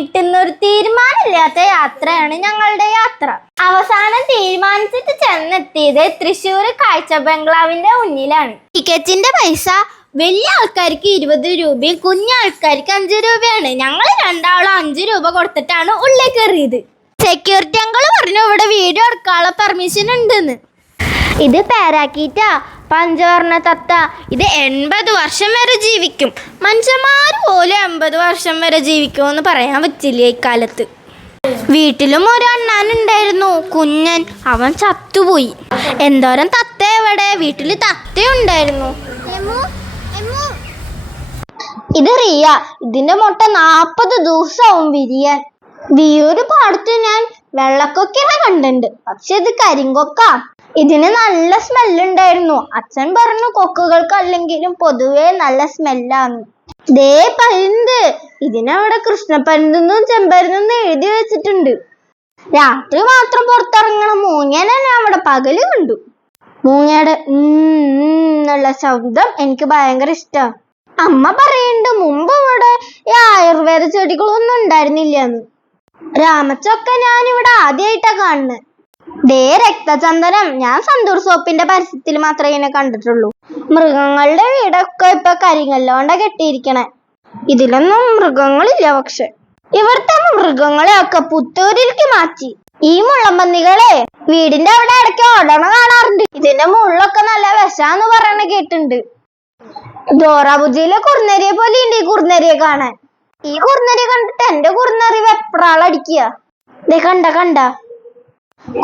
കഴിഞ്ഞിട്ടെന്നൊരു തീരുമാനമില്ലാത്ത യാത്രയാണ് ഞങ്ങളുടെ യാത്ര. അവസാനം തീരുമാനിച്ചിട്ട് ചെന്നെത്തിയത് തൃശ്ശൂർ കാഴ്ച ബംഗ്ലാവിന്റെ മുന്നിലാണ്. ടിക്കറ്റിന്റെ പൈസ വലിയ ആൾക്കാർക്ക് 20 രൂപയും കുഞ്ഞാൾക്കാർക്ക് 5 രൂപയാണ്. ഞങ്ങൾ രണ്ടാളും 5 രൂപ കൊടുത്തിട്ടാണ് ഉള്ളിൽ കയറിയത്. സെക്യൂരിറ്റി അങ്കിൾ പറഞ്ഞു ഇവിടെ വീഡിയോ എടുക്കാനുള്ള പെർമിഷൻ ഉണ്ടെന്ന്. ഇത് പാരാക്കീറ്റാ, പഞ്ചവർണ്ണ തത്ത. ഇത് 80 വർഷം വരെ ജീവിക്കും. മനുഷ്യന്മാർ പോലും 80 വർഷം വരെ ജീവിക്കുമെന്ന് പറയാൻ പറ്റില്ല ഇക്കാലത്ത്. വീട്ടിലും ഒരു അണ്ണാനുണ്ടായിരുന്നു, കുഞ്ഞൻ. അവൻ ചത്തുപോയി. എന്തോരം തത്ത എവിടെ? വീട്ടിൽ തത്തയുണ്ടായിരുന്നു. ഇത് റിയ. ഇതിന്റെ മുട്ട 40 ദിവസവും വിരിയാൻ. വിയൂര് പാടത്ത് ഞാൻ വെള്ളക്കൊക്കിനെ കണ്ടിട്ടുണ്ട്, പക്ഷെ ഇത് കരിങ്കൊക്ക. ഇതിന് നല്ല സ്മെല്ലുണ്ടായിരുന്നു. അച്ഛൻ പറഞ്ഞു കൊക്കുകൾക്ക് അല്ലെങ്കിലും പൊതുവെ നല്ല സ്മെല്ലാണ്. ദേ പരുന്ത്. ഇതിനവിടെ കൃഷ്ണപ്പരുന്തെന്നും ചെമ്പരുന്തെന്നും എഴുതി വെച്ചിട്ടുണ്ട്. രാത്രി മാത്രം പുറത്തിറങ്ങണം. മൂങ്ങേനെ ഞാൻ അവിടെ പകല് കണ്ടു. മൂങ്ങയുടെ എന്നുള്ള ശബ്ദം എനിക്ക് ഭയങ്കര ഇഷ്ടമാണ്. അമ്മ പറയുന്നുണ്ട് മുമ്പ് ഇവിടെ ഈ ആയുർവേദ ചെടികളൊന്നും ഉണ്ടായിരുന്നില്ലെന്ന്. രാമച്ചൊക്കെ ഞാനിവിടെ ആദ്യമായിട്ടാ കാണുന്നത്. ദേ രക്തചന്ദനം. ഞാൻ സന്തൂർ സോപ്പിന്റെ പരസ്യത്തിൽ മാത്രമേ ഇതിനെ കണ്ടിട്ടുള്ളൂ. മൃഗങ്ങളുടെ വീടൊക്കെ ഇപ്പൊ കരിങ്കല്ലോണ്ട കെട്ടിയിരിക്കണേ. ഇതിലൊന്നും മൃഗങ്ങളില്ല. പക്ഷെ ഇവിടുത്തെ മൃഗങ്ങളെയൊക്കെ പുത്തൂരിലേക്ക് മാറ്റി. ഈ മുള്ളമ്പന്നികളെ വീടിന്റെ അവിടെ ഇടയ്ക്ക് ഓടണ കാണാറുണ്ട്. ഇതിന്റെ മുള്ളൊക്കെ നല്ല വിഷാന്ന് പറയണ കേട്ടിട്ടുണ്ട്. ദോറാബുജിയിലെ കുറുനരിയെ പോലെ ഉണ്ട് ഈ കുറുനരിയെ കാണാൻ. ഈ കുറുനരി കണ്ടിട്ട് എന്റെ കുറുനരി വെപ്രാളടിക്കുക. ദേ കണ്ട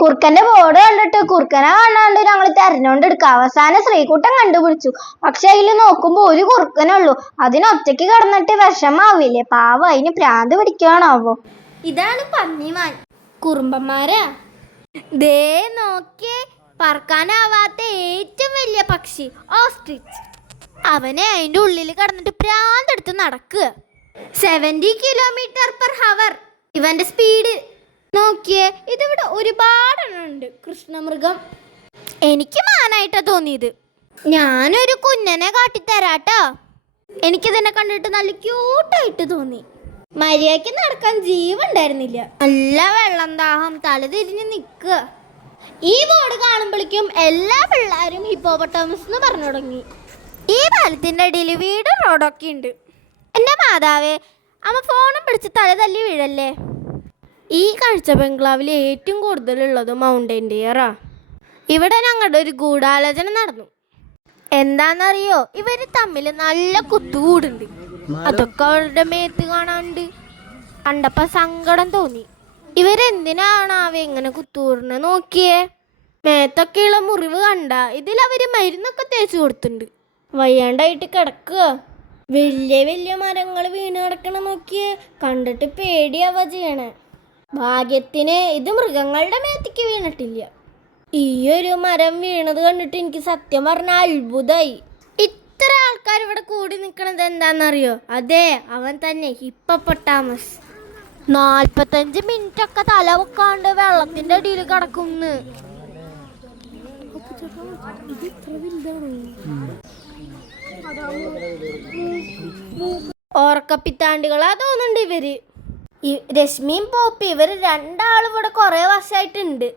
കുറുക്കന്റെ ബോർഡ് കണ്ടിട്ട് കുറുക്കനെ കാണാണ്ട് ഞങ്ങൾ തെരഞ്ഞോണ്ടെടുക്കുക. അവസാനം ശ്രീകുട്ടൻ കണ്ടുപിടിച്ചു. പക്ഷെ അതിൽ നോക്കുമ്പോ ഒരു കുറുക്കനുള്ളൂ. അതിനൊറ്റയ്ക്ക് കിടന്നിട്ട് വിഷമാവില്ലേ? പാവ, അതിന് ഭ്രാന്ത് പിടിക്കുകയാണാവോ. ഇതാണ് പന്നിമാൻ. കുറുമ്പന്മാരാ. ദേ നോക്കിയേ, പറക്കാനാവാത്ത ഏറ്റവും വലിയ പക്ഷി ഓസ്ട്രിച്ച്. അവനെ അതിന്റെ ഉള്ളിൽ കിടന്നിട്ട് ഭ്രാന്തെടുത്ത് നടക്കുക. 70 km/h ഇവന്റെ സ്പീഡ്. നോക്കിയേ, ഇതിവിടെ ഒരുപാടെണ്ണുണ്ട്. കൃഷ്ണമൃഗം. എനിക്ക് മാനായിട്ടാ തോന്നിയത്. ഞാനൊരു കുഞ്ഞനെ കാട്ടിത്തരാട്ടോ. എനിക്കിതിനെ കണ്ടിട്ട് നല്ല ക്യൂട്ടായിട്ട് തോന്നി. മര്യാദയ്ക്ക് നടക്കാൻ ജീവുണ്ടായിരുന്നില്ല. നല്ല വെള്ളം ദാഹം, തല തിരിഞ്ഞ് നിൽക്കുക. ഈ ബോർഡ് കാണുമ്പോഴേക്കും എല്ലാ പിള്ളേരും ഹിപ്പോപ്പൊട്ടാമസ് എന്ന് പറഞ്ഞു തുടങ്ങി. ഈ പാലത്തിന്റെ അടിയിൽ വീടും റോഡൊക്കെ ഉണ്ട്. എൻ്റെ മാതാവേ, അമ്മ ഫോണും പിടിച്ച് തല തല്ലി വീഴല്ലേ. ഈ കാഴ്ച ബംഗ്ലാവിൽ ഏറ്റവും കൂടുതലുള്ളത് മൗണ്ടൻ ഡിയറാ. ഇവിടെ ഞങ്ങളുടെ ഒരു ഗൂഢാലോചന നടന്നു. എന്താണെന്നറിയോ? ഇവർ തമ്മിൽ നല്ല കുത്തുകൂടുണ്ട്. അതൊക്കെ അവരുടെ മേത്ത് കാണാണ്ട്. കണ്ടപ്പോൾ സങ്കടം തോന്നി. ഇവരെന്തിനാണാവേ ഇങ്ങനെ കുത്തുകൂടുന്നത്? നോക്കിയേ, മേത്തൊക്കെയുള്ള മുറിവ് കണ്ട. ഇതിലവർ മരുന്നൊക്കെ തേച്ച് കൊടുത്തിട്ടുണ്ട്. വയ്യാണ്ടായിട്ട് കിടക്കുക. വലിയ വലിയ മരങ്ങൾ വീണ് കിടക്കണ നോക്കിയേ. കണ്ടിട്ട് പേടിയാവുക ചെയ്യണേ. ഭാഗ്യത്തിന് ഇത് മൃഗങ്ങളുടെ മേത്തേക്ക് വീണിട്ടില്ല. ഈ ഒരു മരം വീണത് കണ്ടിട്ട് എനിക്ക് സത്യം പറഞ്ഞാൽ അത്ഭുതമായി. ഇത്ര ആൾക്കാർ ഇവിടെ കൂടി നിൽക്കണത് എന്താണെന്നറിയോ? അതെ, അവൻ തന്നെ, ഹിപ്പോപ്പൊട്ടാമസ്. 45 മിനിറ്റൊക്കെ തല വെക്കാണ്ട് വെള്ളത്തിന്റെ അടിയിൽ കിടക്കുന്നു. ഓർക്കപ്പിത്താണ്ടികളാ തോന്നുന്നുണ്ട് ഇവര്. രശ്മിയും പോപ്പി, ഇവര് രണ്ടാളും ഇവിടെ കുറെ വർഷമായിട്ടുണ്ട്.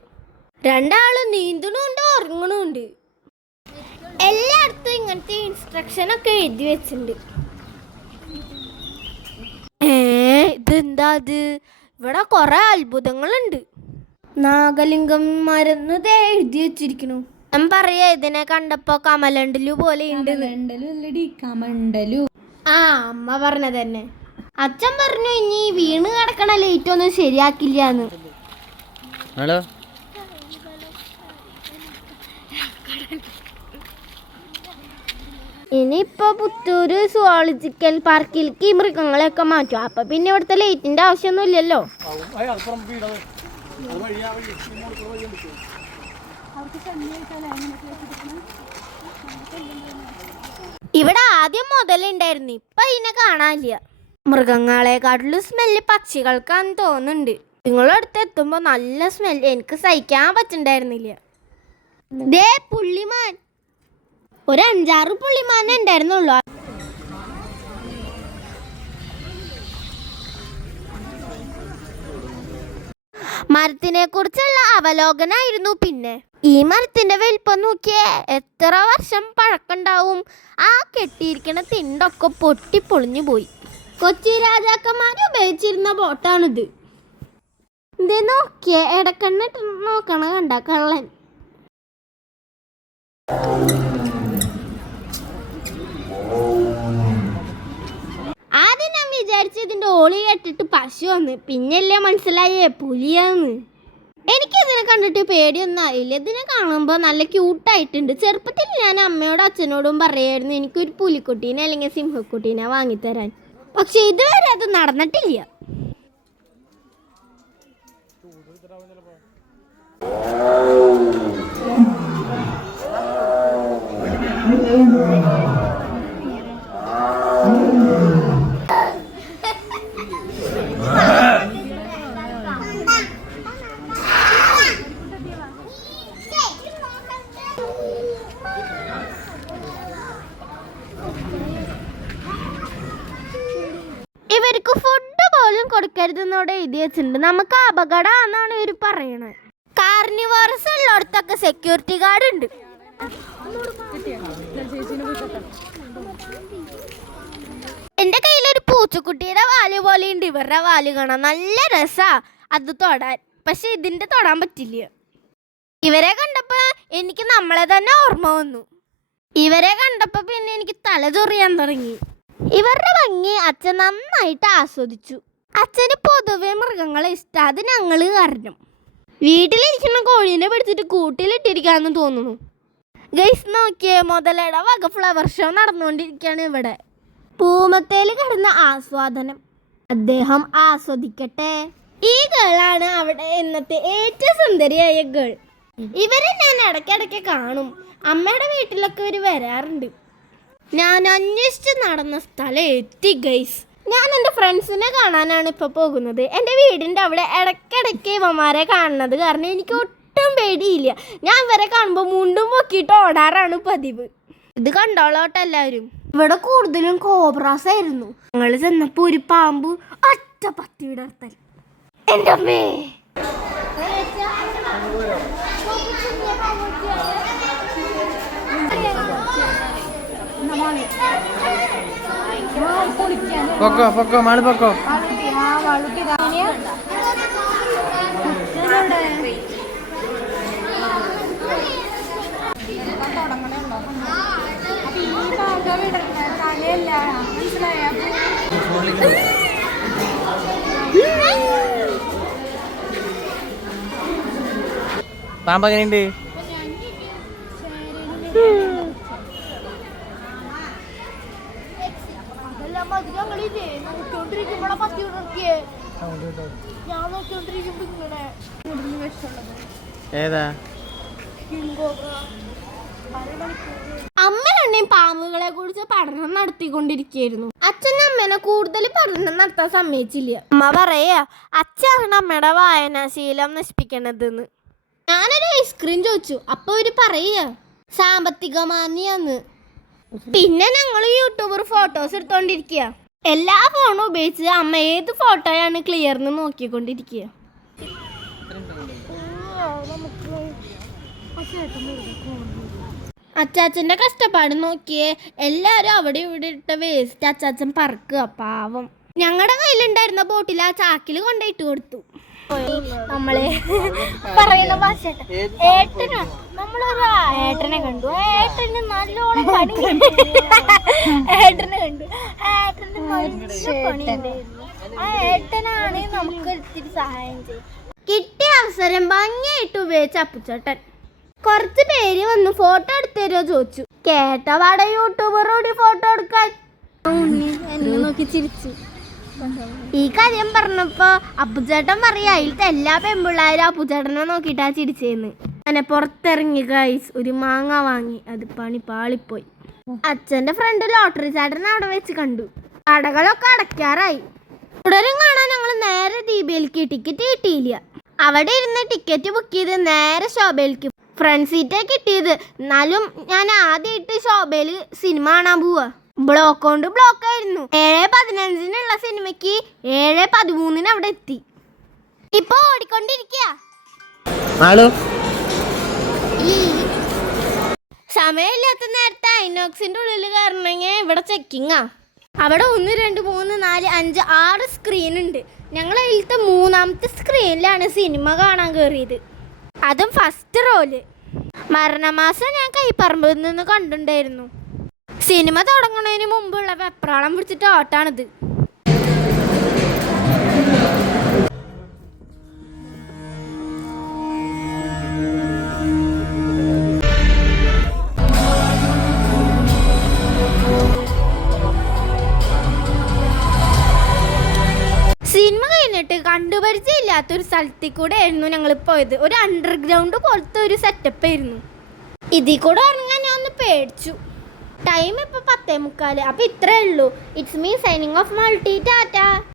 രണ്ടാളും നീന്തണുണ്ട്, ഉറങ്ങണുണ്ട്. എല്ലായിടത്തും ഇങ്ങനത്തെ ഇൻസ്ട്രക്ഷൻ ഒക്കെ എഴുതി വെച്ചിട്ടുണ്ട്. ഇതെന്താ ഇത്? ഇവിടെ കുറെ അത്ഭുതങ്ങളുണ്ട്. നാഗലിംഗം മരുന്ന് എഴുതി വെച്ചിരിക്കണു. ഞാൻ പറയാ, ഇതിനെ കണ്ടപ്പോ കമലണ്ടലു പോലെ ഉണ്ട്. ആ, അമ്മ പറഞ്ഞ തന്നെ. അച്ഛൻ പറഞ്ഞു ഇനി വീണ് കിടക്കണ ലൈറ്റ് ഒന്നും ശരിയാക്കില്ലാന്ന്. ഇനിയിപ്പോ പുത്തൂര് സുവോളജിക്കൽ പാർക്കിലേക്ക് ഈ മൃഗങ്ങളെയൊക്കെ മാറ്റും. അപ്പൊ പിന്നെ ഇവിടുത്തെ ലൈറ്റിന്റെ ആവശ്യമൊന്നും ഇല്ലല്ലോ. ഇവിടെ ആദ്യം മുതലുണ്ടായിരുന്നു, ഇപ്പൊ ഇതിനെ കാണാനില്ല. മൃഗങ്ങളെക്കാട്ടിലും സ്മെല്ല് പക്ഷികൾക്കാന്ന് തോന്നുന്നുണ്ട്. നിങ്ങളടുത്ത് എത്തുമ്പോ നല്ല സ്മെല്ല്, എനിക്ക് സഹിക്കാൻ പറ്റുന്നുണ്ടായിരുന്നില്ല. ദേ പുള്ളിമാൻ. ഒരു 5-6 പുള്ളിമാനെ ഉണ്ടായിരുന്നുള്ളൂ. മരത്തിനെ കുറിച്ചുള്ള അവലോകനായിരുന്നു. പിന്നെ ഈ മരത്തിന്റെ വലിപ്പം നോക്കിയേ, എത്ര വർഷം പഴക്കണ്ടാവും. ആ കെട്ടിയിരിക്കണ തിണ്ടൊക്കെ പൊട്ടിപ്പൊളിഞ്ഞു പോയി. കൊച്ചി രാജാക്കന്മാര് ഉപയോഗിച്ചിരുന്ന ബോട്ടാണിത്. ഇത് നോക്കിയേ, ഇടക്കണ്ണിട്ട് നോക്കണ കണ്ട കള്ളൻ. ആദ്യം ഞാൻ വിചാരിച്ചു ഇതിന്റെ ഓളി കേട്ടിട്ട് പശു വന്ന്, പിന്നല്ലേ മനസ്സിലായേ പുലിയാന്ന്. എനിക്കിതിനെ കണ്ടിട്ട് പേടിയൊന്നും ആയില്ല. ഇതിനെ കാണുമ്പോൾ നല്ല ക്യൂട്ടായിട്ടുണ്ട്. ചെറുപ്പത്തിൽ ഞാൻ അമ്മയോടും അച്ഛനോടും പറയായിരുന്നു എനിക്കൊരു പുലിക്കുട്ടീനെ അല്ലെങ്കിൽ സിംഹക്കുട്ടീനെ വാങ്ങിത്തരാൻ. പക്ഷെ ഇതുവരെ അത് നടന്നിട്ടില്ല. ഇവർക്ക് ഫുഡ് പോലും കൊടുക്കരുതെന്നോടെ എഴുതി വെച്ചിട്ടുണ്ട്. നമുക്ക് അപകടമാണെന്നാണ് ഇവർ പറയണത്. കാർണിവോറസ് ഉള്ളിടത്തൊക്കെ സെക്യൂരിറ്റി ഗാർഡ് ഉണ്ട്. എന്റെ കയ്യിലൊരു പൂച്ചക്കുട്ടിയുടെ വാല് പോലെ ഉണ്ട്. ഇവരുടെ വാല് കാണാൻ നല്ല രസാ അത് തൊടാൻ. പക്ഷെ ഇതിന്റെ തൊടാൻ പറ്റില്ല. ഇവരെ കണ്ടപ്പോ എനിക്ക് നമ്മളെ തന്നെ ഓർമ്മ വന്നു. ഇവരെ കണ്ടപ്പോ പിന്നെ എനിക്ക് തല ചൊറിയാൻ തുടങ്ങി. ഇവരുടെ ഭംഗി അച്ഛൻ നന്നായിട്ട് ആസ്വദിച്ചു. അച്ഛന് പൊതുവെ മൃഗങ്ങളെ ഇഷ്ടം. അത് ഞങ്ങള് കാരണം. വീട്ടിലിരിക്കുന്ന കോഴീനെ പിടിച്ചിട്ട് കൂട്ടിലിട്ടിരിക്കാന്ന് തോന്നുന്നു. ഗൈസ് നോക്കിയേ, മുതലയുടെ വക ഫ്ലവർ ഷോ നടന്നുകൊണ്ടിരിക്കുകയാണ് ഇവിടെ. പൂമത്തേല് കിടന്ന ആസ്വാദനം അദ്ദേഹം ആസ്വദിക്കട്ടെ. ഈ ഗേളാണ് അവിടെ ഇന്നത്തെ ഏറ്റവും സുന്ദരിയായ ഗേൾ. ഇവരെ ഞാൻ ഇടയ്ക്കിടയ്ക്ക് കാണും. അമ്മയുടെ വീട്ടിലൊക്കെ ഇവർ വരാറുണ്ട്. ഞാൻ അന്വേഷിച്ച് നടന്ന സ്ഥലം എത്തി ഗൈസ്. ഞാൻ എൻ്റെ ഫ്രണ്ട്സിനെ കാണാനാണ് ഇപ്പോൾ പോകുന്നത്. എൻ്റെ വീടിൻ്റെ അവിടെ ഇടയ്ക്കിടയ്ക്ക് ഇവന്മാരെ കാണുന്നത് കാരണം എനിക്ക് ഒട്ടും പേടിയില്ല. ഞാൻ ഇവരെ കാണുമ്പോൾ മുണ്ടും പൊക്കിയിട്ട് ഓടാറാണ് പതിവ്. ഇത് കണ്ടോളോട്ടെ എല്ലാവരും. ഇവിടെ കൂടുതലും കോബ്രാസ് ആയിരുന്നു. ഞങ്ങൾ ചെന്നപ്പോൾ ഒരു പാമ്പ് ഒറ്റ പത്തി വിടർത്തൽ. എൻ്റെ അമ്മേ, പൊക്കോ പൊക്കോ മാള് പൊക്കോ. പാമ്പ് എങ്ങനെയുണ്ട്? ഏതാ? അമ്മ രണ്ടേയും പാമ്പുകളെ കുറിച്ച് പഠനം നടത്തിക്കൊണ്ടിരിക്കുകയായിരുന്നു. അച്ഛനും അമ്മേനെ കൂടുതൽ പഠനം നടത്താൻ സമ്മതിച്ചില്ല. അമ്മ പറയാ അച്ഛനാണ് അമ്മയുടെ വായനാശീലം നശിപ്പിക്കണതെന്ന്. ഞാനൊരു ഐസ്ക്രീം ചോദിച്ചു. അപ്പൊ അവര് പറയാ സാമ്പത്തികമാന്യാന്ന്. പിന്നെ ഞങ്ങൾ യൂട്യൂബർ ഫോട്ടോസ് എടുത്തോണ്ടിരിക്കുക. എല്ലാ ഫോണും ഉപയോഗിച്ച് അമ്മ ഏത് ഫോട്ടോയാണ് ക്ലിയർന്ന് നോക്കിക്കൊണ്ടിരിക്കുക. അച്ചാച്ചന്റെ കഷ്ടപ്പാട് നോക്കിയേ. എല്ലാരും അവിടെ ഇവിടെ ഇട്ട വേസ്റ്റ് അച്ചാച്ചൻ പറക്കുക. പാവം. ഞങ്ങളുടെ കയ്യിലുണ്ടായിരുന്ന ബോട്ടിൽ ആ ചാക്കിൽ കൊണ്ടുപോയിട്ട് കൊടുത്തു. നമ്മളെ പറയുന്ന ഭാഷ ഏട്ടനോ, നമ്മളൊരു ഏട്ടനെ കണ്ടു. ഏട്ടന് നല്ലോണം പണി. ഏട്ടനെ കണ്ടു. ഏട്ടന് നല്ല പണിയുണ്ടായിരുന്നു. ആ ഏട്ടനാണ് നമുക്ക് ഇത്തിരി സഹായം ചെയ്യും. കിട്ടിയ അവസരം ഭംഗിയായിട്ട് ഉപയോഗിച്ച അപ്പുച്ചേട്ടൻ. കുറച്ച് പേര് വന്ന് ഫോട്ടോ എടുത്തരോ ചോദിച്ചു. കേട്ടപാടെ യൂട്യൂബറോട് ഫോട്ടോ എടുക്കാൻ എന്നെ നോക്കി ചിരിച്ചു. ഈ കാര്യം പറഞ്ഞപ്പോ അപ്പുചേട്ടൻ പറയാ അതിലത്തെ എല്ലാ പെൺപിള്ളേരും അപ്പുചേട്ടനെ നോക്കിയിട്ടാ ചിരിച്ചേന്ന്. അങ്ങനെ പുറത്തിറങ്ങി ഗൈസ് ഒരു മാങ്ങ വാങ്ങി. അത് പണി പാളിപ്പോയി. അച്ഛന്റെ ഫ്രണ്ട് ലോട്ടറി ചേട്ടൻ അവിടെ വെച്ച് കണ്ടു. കടകളൊക്കെ അടയ്ക്കാറായി. തുടരും കാണാൻ ഞങ്ങൾ നേരെ ദീപയിലേക്ക്. ടിക്കറ്റ് കിട്ടിയില്ല. അവിടെ ഇരുന്ന് ടിക്കറ്റ് ബുക്ക് ചെയ്ത് നേരെ ശോഭയിലേക്ക്. ഫ്രണ്ട് സീറ്റേ കിട്ടിയത്. എന്നാലും ഞാൻ ആദ്യമായിട്ട് ശോഭയിൽ സിനിമ കാണാൻ പോവാ. ബ്ലോക്ക് കൊണ്ട് ബ്ലോക്ക് ആയിരുന്നു. 7:15 സിനിമയ്ക്ക് 7:13 അവിടെ എത്തി. ഇപ്പൊ ഓടിക്കൊണ്ടിരിക്കുക. മാളു സമയമില്ലാത്ത നേരത്തെ ഐനോക്സിന്റെ ഉള്ളിൽ കയറണമെങ്കിൽ ഇവിടെ ചെക്കിങ്ങാ. അവിടെ 1 2 3 4 5 6 സ്ക്രീൻ ഉണ്ട്. ഞങ്ങൾ അതിലത്തെ 3ാമത്തെ സ്ക്രീനിലാണ് സിനിമ കാണാൻ കയറിയത്. അതും ഫസ്റ്റ് റോല്. മരണമാസം ഞാൻ കൈപ്പറമ്പിൽ നിന്ന് കണ്ടിട്ടുണ്ടായിരുന്നു. സിനിമ തുടങ്ങുന്നതിന് മുമ്പുള്ള വെപ്രാളം പിടിച്ചിട്ട് ഓട്ടാണിത്. സിനിമ കഴിഞ്ഞിട്ട് കണ്ടുപരിചയമില്ലാത്തൊരു സ്ഥലത്തിൽ കൂടെ ആയിരുന്നു ഞങ്ങൾ പോയത്. ഒരു അണ്ടർഗ്രൗണ്ട് പോലത്തെ ഒരു സെറ്റപ്പ് ആയിരുന്നു. ഇതിൽ കൂടെ ഇറങ്ങാൻ ഞാൻ ഒന്ന് പേടിച്ചു. ടൈം ഇപ്പോൾ 10:45. അപ്പോൾ ഇത്രയേ ഉള്ളൂ. It's me signing off multi. Tata.